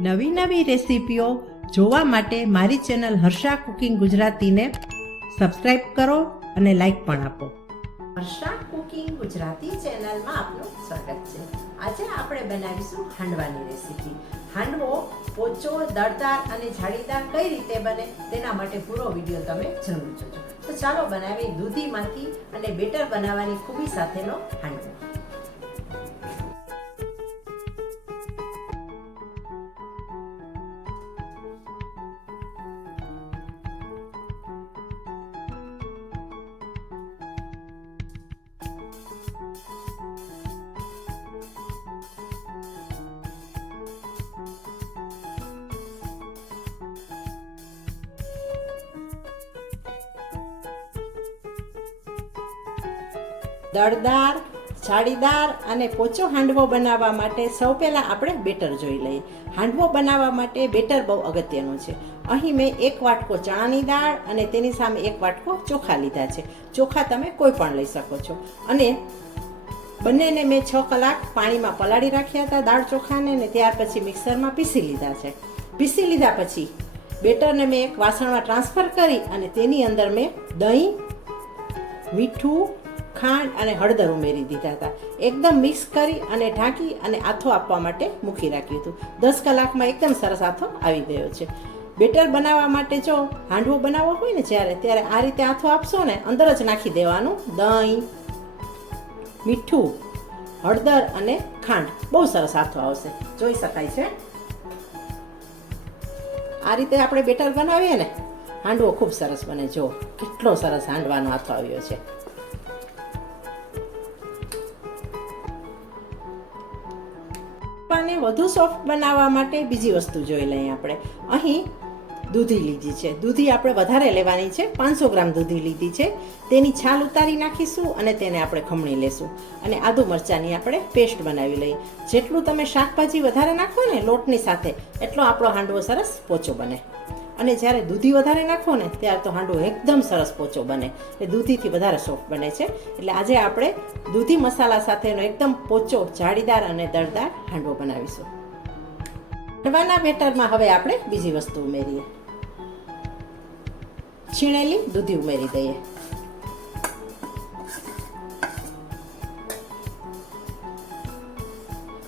નવી નવી રેસીપીઓ જોવા માટે મારી ચેનલ હર્ષા કુકિંગ ગુજરાતીને સબસ્ક્રાઇબ કરો અને લાઈક પણ આપો. હર્ષા કુકિંગ ગુજરાતી ચેનલમાં આપનું સ્વાગત છે. આજે આપણે બનાવીશું હાંડવાની રેસીપી. હાંડવો પોચો, દળદાર અને જાળીદાર કઈ રીતે બને તેના માટે પૂરો વીડિયો તમે જરૂર જોજો. તો ચાલો બનાવી દૂધીમાંથી અને બેટર બનાવવાની ખૂબી સાથેનો હાંડવો. દળદાર, જાળીદાર અને પોચો હાંડવો બનાવવા માટે સૌ પહેલાં આપણે બેટર જોઈ લઈએ. હાંડવો બનાવવા માટે બેટર બહુ અગત્યનું છે. અહીં મેં એક વાટકો ચણાની દાળ અને તેની સામે એક વાટકો ચોખા લીધા છે. ચોખા તમે કોઈ પણ લઈ શકો છો. અને બંનેને મેં છ કલાક પાણીમાં પલાળી રાખ્યા હતા દાળ ચોખાને ને ત્યાર પછી મિક્સરમાં પીસી લીધા છે. પીસી લીધા પછી બેટરને મેં એક વાસણમાં ટ્રાન્સફર કરી અને તેની અંદર મેં દહીં, મીઠું ખાંડ અને હળદર ઉમેરી દીધા હતા. એકદમ મિક્સ કરી અને ઢાંકી અને આથો આપવા માટે મૂકી રાખ્યું હતું. દસ કલાકમાં એકદમ સરસ આથો આવી ગયો છે. બેટર બનાવવા માટે જો હાંડવો બનાવવો હોય ને જ્યારે, ત્યારે આ રીતે આથો આપશો ને, અંદર જ નાખી દેવાનું દહીં, મીઠું, હળદર અને ખાંડ. બહુ સરસ આથો આવશે. જોઈ શકાય છે? આ રીતે આપણે બેટર બનાવીએ ને, હાંડવો ખૂબ સરસ બને. જો કેટલો સરસ હાંડવાનો આથો આવ્યો છે. પાને વધુ સોફ્ટ બનાવવા માટે બીજી વસ્તુ જોઈ લઈએ આપણે. અહીં દૂધી લીધી છે. દૂધી આપણે વધારે લેવાની છે. પાંચસો ગ્રામ દૂધી લીધી છે. તેની છાલ ઉતારી નાખીશું અને તેને આપણે ખમણી લેશું. અને આદુ મરચાંની આપણે પેસ્ટ બનાવી લઈએ. જેટલું તમે શાકભાજી વધારે નાખો ને લોટની સાથે, એટલો આપણો હાંડવો સરસ પોચો બને. અને જ્યારે દૂધી વધારે નાખો ને, ત્યારે તો હાંડવો એકદમ સરસ પોચો બને. એ દૂધીથી વધારે સોફ્ટ બને છે. એટલે આજે આપણે દૂધી મસાલા સાથેનો એકદમ પોચો, જાળીદાર અને દળદાર હાંડવો બનાવીશું. હાંડવાના બેટરમાં હવે આપણે બીજી વસ્તુ ઉમેરીએ. છીણેલી દૂધી ઉમેરી દઈએ.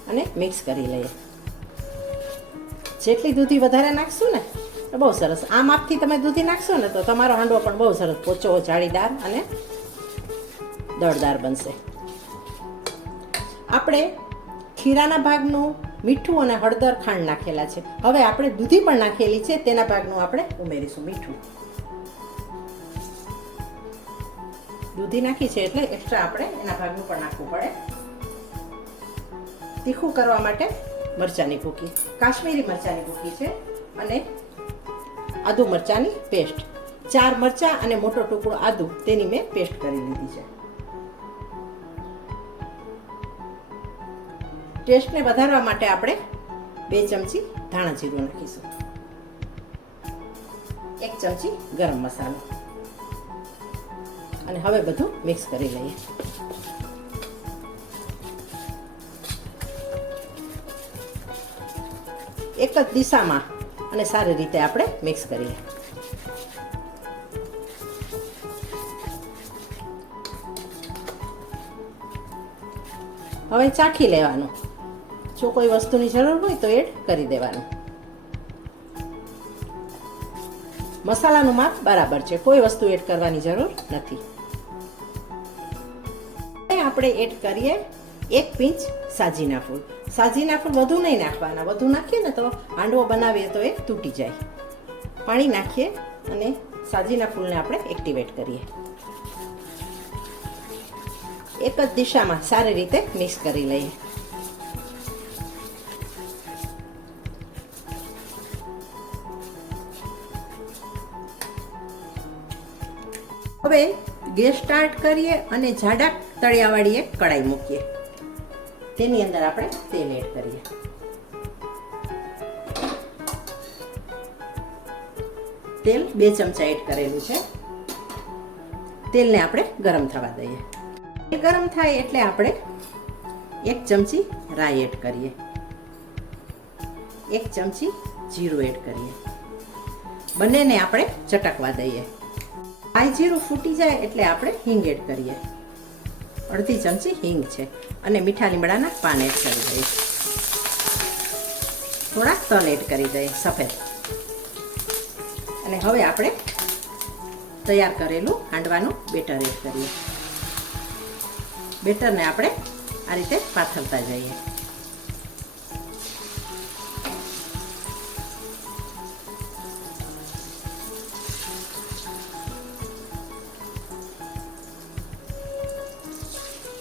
અને મિક્સ કરી લઈએ. જેટલી દૂધી વધારે નાખશું ને તો બહુ સરસ. આ માપથી તમે દૂધી નાખશો ને તો તમારો હાંડવો પણ બહુ સરસ પોચો જાળીદાર અને દળદાર બનશે. આપણે ખીરાના ભાગનું મીઠું અને હળદર ખાંડ નાખેલા છે. હવે આપણે દૂધી પણ નાખેલી છે, તેના ભાગનું આપણે ઉમેરીશું મીઠું. દૂધી નાખી છે એટલે એક્સ્ટ્રા આપણે એના ભાગનું પણ નાખવું પડે. તીખું કરવા માટે મરચાંની ભૂકી કાશ્મીરી મરચાંની ભૂકી છે અને આદુ મરચાંની પેસ્ટ. ચાર મરચાં અને મોટો ટુકડો આદુ તેની મેં પેસ્ટ કરી લીધી છે. ટેસ્ટને વધારવા માટે આપણે બે ચમચી ધાણા જીરું નાખીશું. એક ચમચી ગરમ મસાલો. અને હવે બધું મિક્સ કરી લઈએ. એક જ દિશામાં અને સારી રીતે આપણે મિક્સ કરીએ. હવે ચાખી લેવાનું. જો કોઈ વસ્તુની જરૂર હોય તો એડ કરી દેવાનું. મસાલાનું માપ બરાબર છે. કોઈ વસ્તુ એડ કરવાની જરૂર નથી. આપણે એડ કરીએ એક પિંચ સાજીના ફૂલ. સાજીના ફૂલ વધુ નહીં નાખવાના. વધુ નાખીએ ને તો હાંડવો બનાવીએ તો એ તૂટી જાય. પાણી નાખીએ અને સાજીના ફૂલને આપણે એક્ટિવેટ કરીએ. એક જ દિશામાં સારી રીતે મિક્સ કરી લઈએ. હવે ગેસ સ્ટાર્ટ કરીએ અને જાડા તળિયાવાળીએ કડાઈ મૂકીએ. તેની અંદર આપણે તેલ એડ કરીએ. તેલ બે ચમચા એડ કરેલું છે. તેલને આપણે ગરમ થવા દઈએ. તેલ ગરમ થાય એટલે આપણે એક ચમચી રાઈ એડ કરીએ. એક ચમચી જીરું એડ કરીએ. બંનેને આપણે ચટકવા દઈએ. આ જીરું ફૂટી જાય એટલે આપણે હિંગ એડ કરીએ. અડધી ચમચી હિંગ છે અને મીઠા લીમડાના પાન એડ કરી દઈએ થોડા તલ એડ કરી દઈએ, સફેદ. અને હવે આપણે તૈયાર કરેલું હાંડવાનું બેટર એડ કરીએ. બેટરને આપણે આ રીતે પાથરતા જઈએ.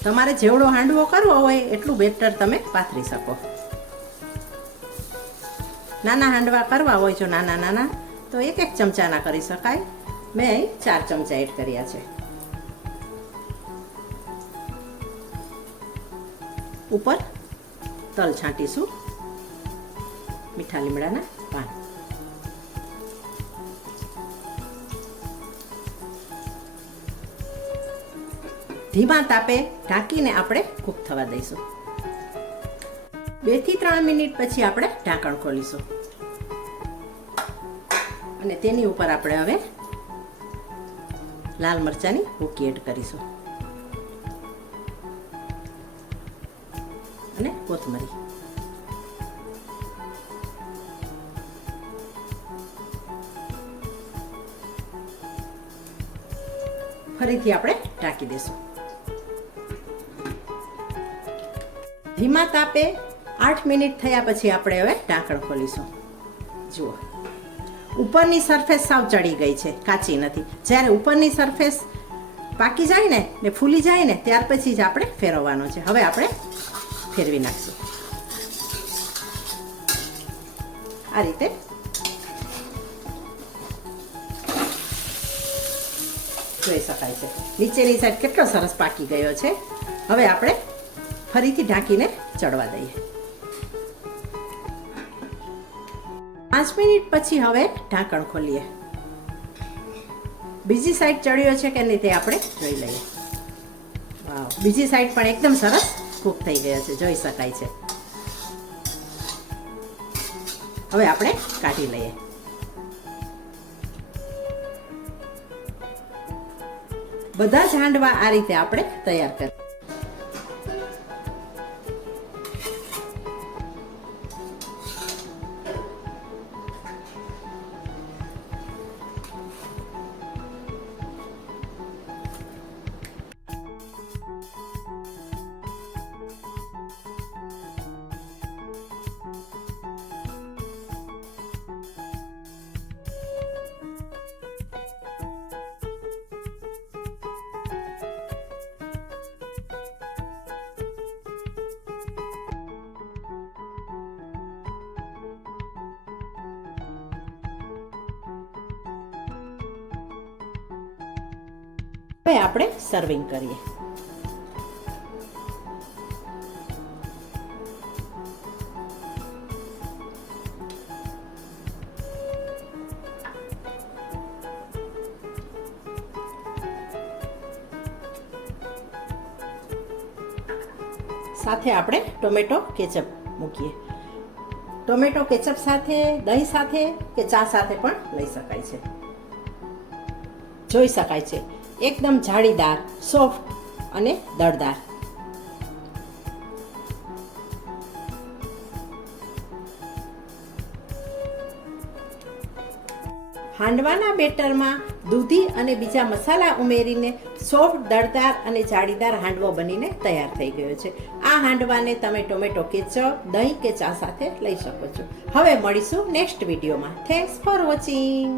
તમારે જેવડો હાંડવો કરવો હોય એટલું બેટર તમે પાથરી શકો. નાના હાંડવા કરવા હોય જો નાના નાના, તો એક એક ચમચાના કરી શકાય. મેં ચાર ચમચા એડ કર્યા છે. ઉપર તલ છાંટીશું. મીઠા લીમડાના ધીમા તાપે ઢાંકીને આપણે કૂક થવા દઈશું. બેથી ત્રણ મિનિટ પછી આપણે ઢાંકણ ખોલીશું. અને તેની ઉપર આપણે હવે લાલ મરચાંની ભૂકી એડ કરીશું. અને કોથમરી. ફરીથી આપણે ઢાંકી દઈશું. ધીમા તાપે આઠ મિનિટ થયા પછી આપણે હવે ઢાંકણ ખોલીશું. જુઓ. ઉપરની સરફેસ સાવ ચડી ગઈ છે, કાચી નથી. જ્યારે ઉપરની સરફેસ પાકી જાય ને ને ફૂલી જાય ને, ત્યાર પછી જ આપણે ફેરવવાનો છે. હવે આપણે ફેરવી નાખશું. આ રીતે. જોઈ શકાય છે. નીચેની સાઈડ કેટલો સરસ પાકી ગયો છે. હવે આપણે ફરીથી ઢાંકીને ચડવા દઈએ. પાંચ મિનિટ પછી હવે ઢાંકણ ખોલીએ. બીજી સાઈડ ચડ્યો છે કે નહીં તે આપણે જોઈ લઈએ. બીજી સાઈડ પણ એકદમ સરસ કૂક થઈ ગયો છે, જોઈ શકાય છે. હવે આપણે કાઢી લઈએ. બધા જ હાંડવા આ રીતે આપણે તૈયાર કરીએ હવે આપણે સર્વિંગ કરીએ. સાથે આપણે ટોમેટો કેચઅપ મૂકીએ. ટોમેટો કેચઅપ સાથે, દહીં સાથે કે ચા સાથે પણ લઈ શકાય છે. જોઈ શકાય છે. એકદમ જાળીદાર સોફ્ટ અને દળદાર. હાંડવાના બેટરમાં દૂધી અને બીજા મસાલા ઉમેરીને સોફ્ટ દળદાર અને જાળીદાર હાંડવો બનીને તૈયાર થઈ ગયો છે. આ હાંડવાને તમે ટોમેટો કેચપ દહીં કે ચા સાથે લઈ શકો છો. હવે મળીશું નેક્સ્ટ વિડીયોમાં. Thanks for watching